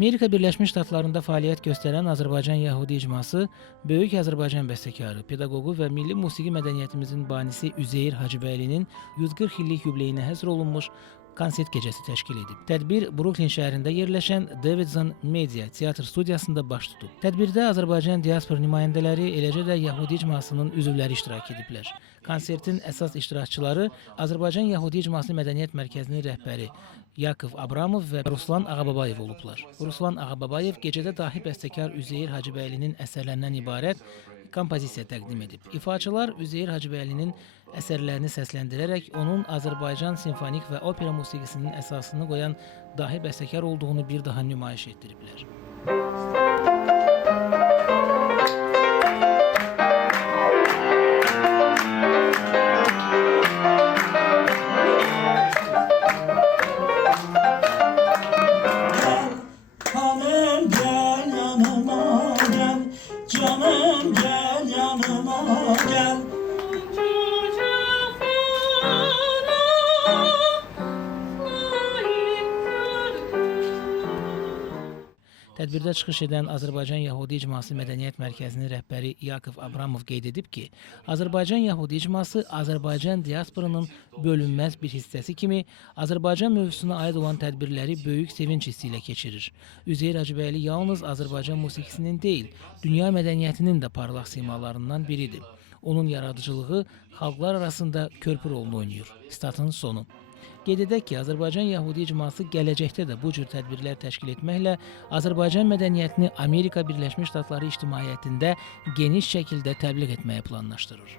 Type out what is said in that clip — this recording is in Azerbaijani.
Amerika Birləşmiş Ştatlarında fəaliyyət göstərən Azərbaycan Yəhudi icması böyük Azərbaycan bəstəkarı, pedaqoqu və milli musiqi mədəniyyətimizin banisi Üzeyir Hacıbəylinin 140 illik yubileyinə həsr olunmuş konsert gecəsi təşkil edib. Tədbir Brooklyn şəhərində yerləşən Davidson Media teatr studiyasında baş tutub. Tədbirdə Azərbaycan diaspor nümayəndələri, eləcə də Yəhudi icmasının üzvləri iştirak ediblər. Konsertin əsas iştirakçıları Azərbaycan Yəhudi İcması Mədəniyyət Mərkəzinin rəhbəri Yakov Abramov və Ruslan Ağababayev olublar. Ruslan Ağababayev gecədə dahi bəstəkar Üzeyir Hacıbəylinin əsərlərindən ibarət kompozisiya təqdim edib. İfaçılar Üzeyir Hacıbəylinin əsərlərini səsləndirərək onun Azərbaycan simfonik və opera musiqisinin əsasını qoyan dahi bəstəkar olduğunu bir daha nümayiş etdiriblər. Canım gel yanıma gel. Tədbirdə çıxış edən Azərbaycan Yəhudi İcması Mədəniyyət Mərkəzinin rəhbəri Yakov Abramov qeyd edib ki, Azərbaycan Yəhudi İcması Azərbaycan diasporunun bölünməz bir hissəsi kimi Azərbaycan mövzusuna aid olan tədbirləri böyük sevinç hissi ilə keçirir. Üzeyir Hacıbəyli yalnız Azərbaycan musiqisinin deyil, dünya mədəniyyətinin də parlaq simalarından biridir. Onun yaradıcılığı xalqlar arasında körpü rolunu oynayır. Statın sonu. Qeyd edək ki, Azərbaycan Yəhudi İcması gələcəkdə də bu cür tədbirlər təşkil etməklə Azərbaycan mədəniyyətini Amerika Birləşmiş Ştatları ictimaiyyətində geniş şəkildə təbliğ etməyi planlaşdırır.